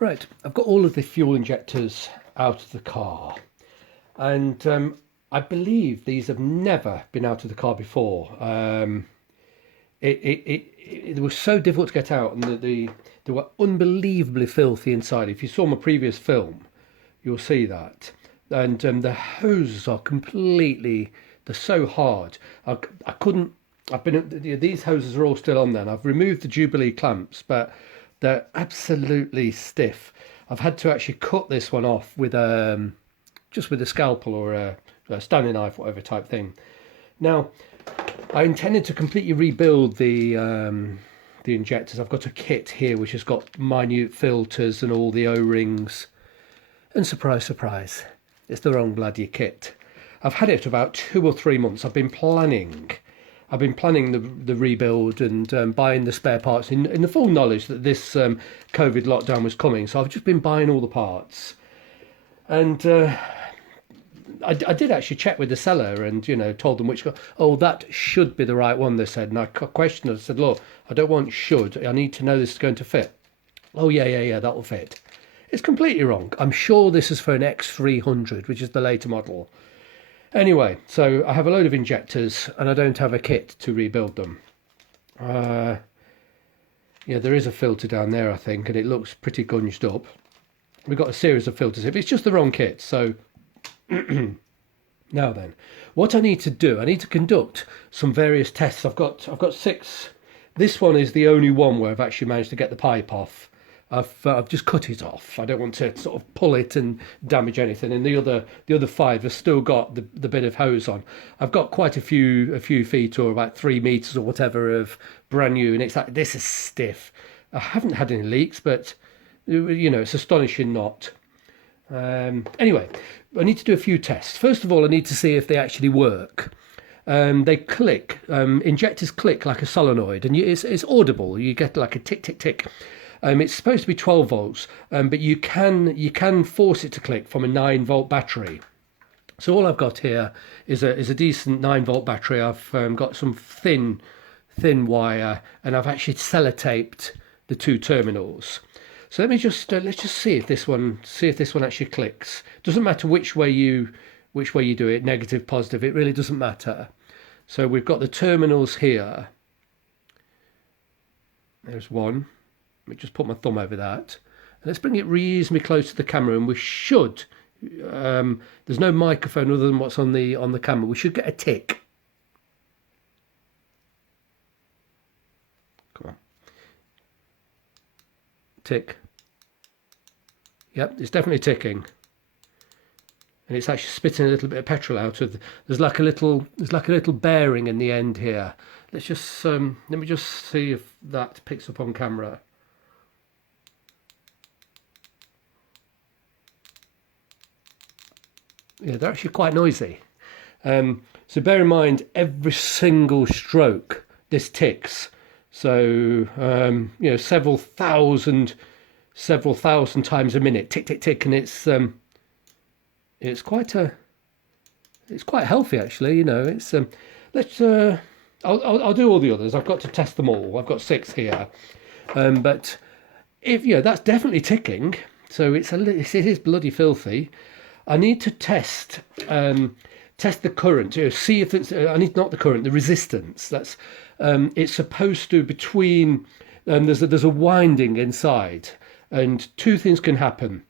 Right, I've got all of the fuel injectors out of the car, and I believe these have never been out of the car before. It was so difficult to get out, and they were unbelievably filthy inside. If you saw my previous film, you'll see that. And the hoses are completely, they're so hard. I couldn't, I've been, these hoses are all still on there. And I've removed the Jubilee clamps, but they're absolutely stiff. I've had to actually cut this one off with just with a scalpel or a Stanley knife, whatever type thing. Now, I intended to completely rebuild the injectors. I've got a kit here which has got minute filters and all the O-rings. And surprise, surprise, it's the wrong bloody kit. I've had it about 2 or 3 months. I've been planning the rebuild and buying the spare parts in the full knowledge that this COVID lockdown was coming. So I've just been buying all the parts. And I did actually check with the seller and, told them which, oh, that should be the right one, they said. And I questioned it. I said, look, I don't want should. I need to know this is going to fit. Oh, yeah, that will fit. It's completely wrong. I'm sure this is for an X300, which is the later model. Anyway, so I have a load of injectors and I don't have a kit to rebuild them. Yeah, there is a filter down there, I think, and it looks pretty gunged up. We've got a series of filters here, but it's just the wrong kit. So now then, what I need to do, I need to conduct some various tests. I've got 6. This one is the only one where I've actually managed to get the pipe off. I've just cut it off. I don't want to sort of pull it and damage anything. And the other 5 have still got the bit of hose on. I've got quite a few feet or about 3 meters or whatever of brand new, and it's like this is stiff. I haven't had any leaks, but it's astonishing not. Anyway, I need to do a few tests. First of all, I need to see if they actually work. They click. Injectors click like a solenoid, and it's audible. You get like a tick, tick, tick. It's supposed to be 12 volts, but you can force it to click from a 9-volt battery. So all I've got here is a decent 9-volt battery. I've got some thin wire, and I've actually sellotaped the 2 terminals. So let me just let's just see if this one actually clicks. Doesn't matter which way you do it, negative, positive. It really doesn't matter. So we've got the terminals here. There's one. Let me just put my thumb over that. And let's bring it reasonably close to the camera, and we should. There's no microphone other than what's on the camera. We should get a tick. Come on. Tick. Yep, it's definitely ticking. And it's actually spitting a little bit of petrol out of. There's like a little bearing in the end here. Let's just let me just see if that picks up on camera. Yeah, they're actually quite noisy. So bear in mind, every single stroke this ticks. So several thousand times a minute, tick tick tick, and it's quite healthy actually. It's let's I'll do all the others. I've got to test them all. I've got 6 here, but if that's definitely ticking. So it is bloody filthy. I need to test the current. See if it's. I need not the current, the resistance. That's. It's supposed to between. There's a winding inside, and 2 things can happen.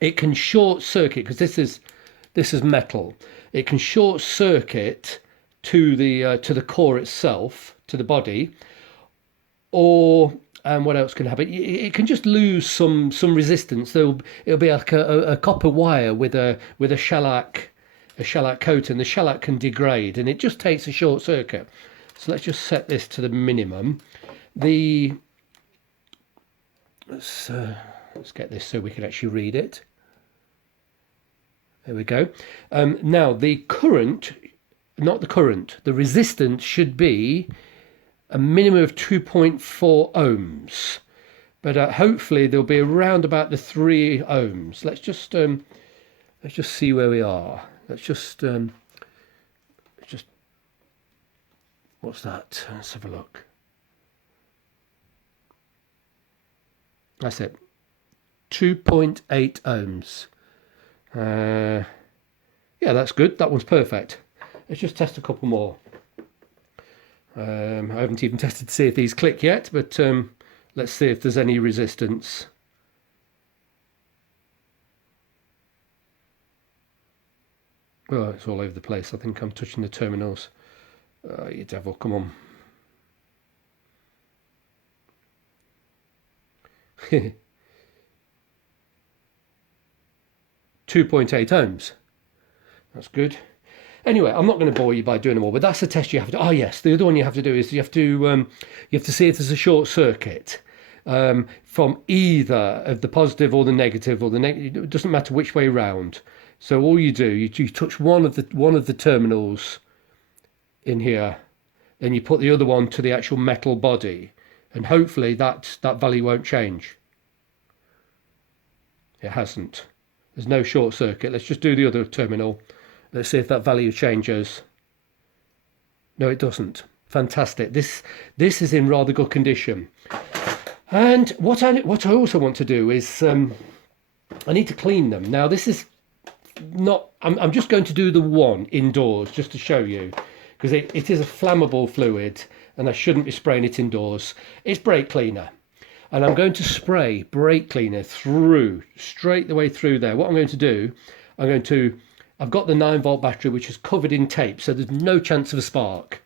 It can short circuit because this is metal. It can short circuit to the core itself, to the body, or what else can happen? It can just lose some resistance. It'll be like a copper wire with a shellac coat, and the shellac can degrade, and it just takes a short circuit. So let's just set this to the minimum. Let's get this so we can actually read it. There we go. Now the current, not the current, the resistance should be a minimum of 2.4 ohms, but hopefully there'll be around about the 3 ohms. Let's just see where we are. Let's just what's that? Let's have a look. That's it. 2.8 ohms. Yeah, that's good. That one's perfect. Let's just test a couple more. I haven't even tested to see if these click yet, but let's see if there's any resistance. Oh, it's all over the place. I think I'm touching the terminals. You devil, come on. 2.8 ohms. That's good. Anyway, I'm not going to bore you by doing them all, but that's the test you have to do. Oh yes, the other one you have to do is you have to see if there's a short circuit from either of the positive or the negative or the negative. It doesn't matter which way round. So all you do, you touch one of the terminals in here, then you put the other one to the actual metal body, and hopefully that value won't change. It hasn't. There's no short circuit. Let's just do the other terminal. Let's see if that value changes. No, it doesn't. Fantastic. This is in rather good condition. And what I also want to do is I need to clean them. Now this is not. I'm just going to do the one indoors just to show you, because it is a flammable fluid and I shouldn't be spraying it indoors. It's brake cleaner. And I'm going to spray brake cleaner straight the way through there. What I'm going to do, I've got the 9-volt battery, which is covered in tape, so there's no chance of a spark.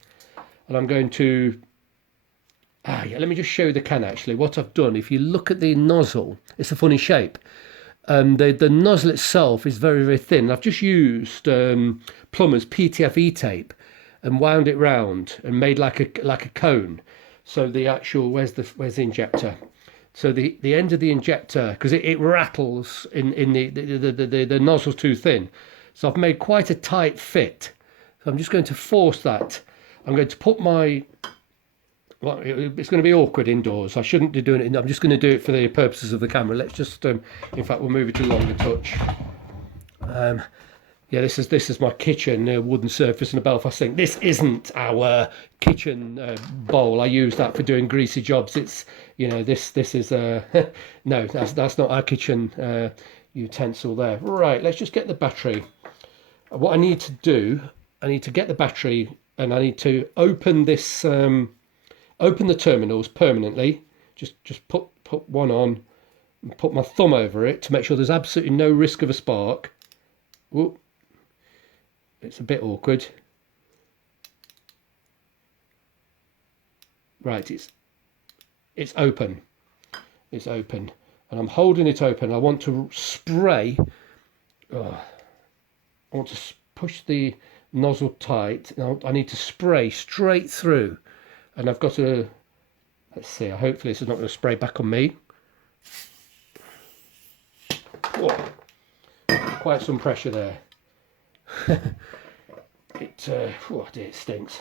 And I'm going to, yeah, let me just show you the can actually. What I've done, if you look at the nozzle, it's a funny shape. The nozzle itself is very, very thin. I've just used plumber's PTFE tape and wound it round and made like a cone. So the actual, where's the injector? So the end of the injector, because it rattles in the nozzle's too thin. So I've made quite a tight fit. So I'm just going to force that. I'm going to put my, well, it's going to be awkward indoors. I shouldn't be doing it. I'm just going to do it for the purposes of the camera. Let's just, in fact, we'll move it to longer touch. Yeah, this is my kitchen wooden surface in a Belfast sink. This isn't our kitchen bowl. I use that for doing greasy jobs. It's, you know, this is no, that's not our kitchen utensil there. Right, let's just get the battery. What I need to do, I need to get the battery and I need to open this, open the terminals permanently. Just put one on and put my thumb over it to make sure there's absolutely no risk of a spark. Whoop. It's a bit awkward. Right, it's open. It's open. And I'm holding it open. I want to spray. I want to push the nozzle tight. I need to spray straight through. And I've got to, let's see, hopefully this is not going to spray back on me. Whoa. Quite some pressure there. Oh dear, it stinks.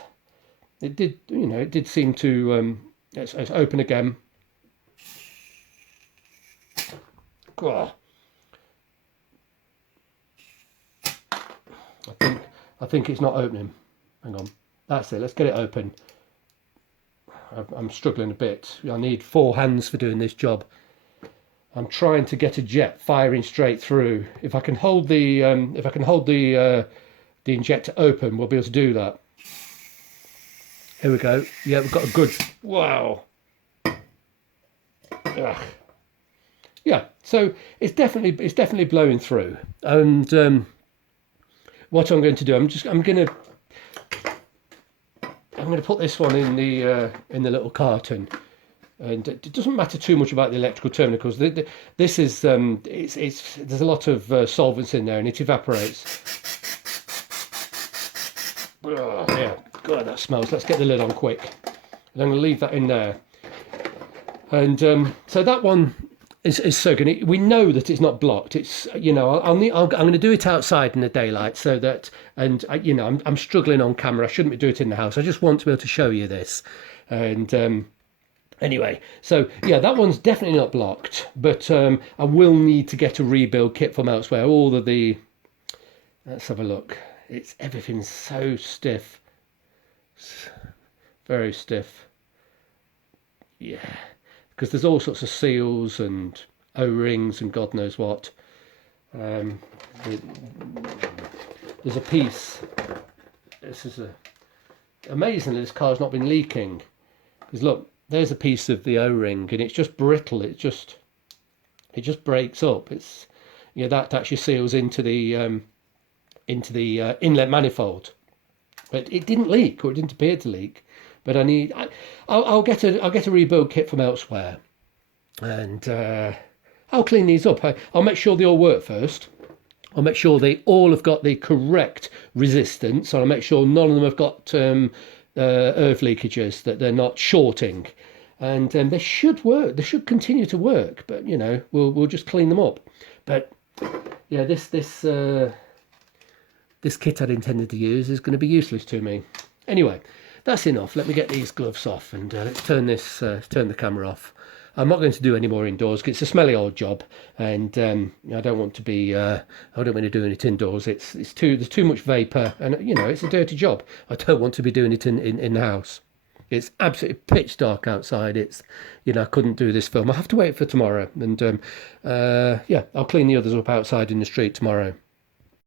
It did, you know, it did seem to, let's open again. Oh. I think it's not opening. Hang on, that's it. Let's get it open. I'm struggling a bit. I need 4 hands for doing this job. I'm trying to get a jet firing straight through. If I can hold the the injector open, we'll be able to do that. Here we go. Yeah, we've got a good, wow. Ugh. Yeah, so it's definitely blowing through. And what I'm going to do, I'm going to put this one in the little carton. And it doesn't matter too much about the electrical terminals. This is there's a lot of solvents in there, and it evaporates. Oh, yeah, God, that smells. Let's get the lid on quick. And I'm going to leave that in there. And so that one is so good. We know that it's not blocked. It's, you know, I'm going to do it outside in the daylight so that, and you know, I'm struggling on camera. I shouldn't be doing it in the house. I just want to be able to show you this. And anyway, so yeah, that one's definitely not blocked, but I will need to get a rebuild kit from elsewhere. All of the, let's have a look. Everything's so stiff, very stiff. Yeah, because there's all sorts of seals and O-rings and God knows what. There's a piece. This is amazingly, this car's not been leaking. Because look, there's a piece of the O-ring, and it's just brittle. It just breaks up. It's that actually seals into the inlet manifold, but it didn't leak, or it didn't appear to leak. But I'll get a rebuild kit from elsewhere, and I'll clean these up. I'll make sure they all work first. I'll make sure they all have got the correct resistance. I'll make sure none of them have got earth leakages, that they're not shorting, and they should work. They should continue to work, but we'll just clean them up. But yeah, this kit I'd intended to use is going to be useless to me. Anyway, that's enough. Let me get these gloves off, and let's turn the camera off. I'm not going to do any more indoors because it's a smelly old job, and I don't want to be. I don't want to do it indoors. There's too much vapour, and it's a dirty job. I don't want to be doing it in the house. It's absolutely pitch dark outside. I couldn't do this film. I have to wait for tomorrow, and yeah, I'll clean the others up outside in the street tomorrow.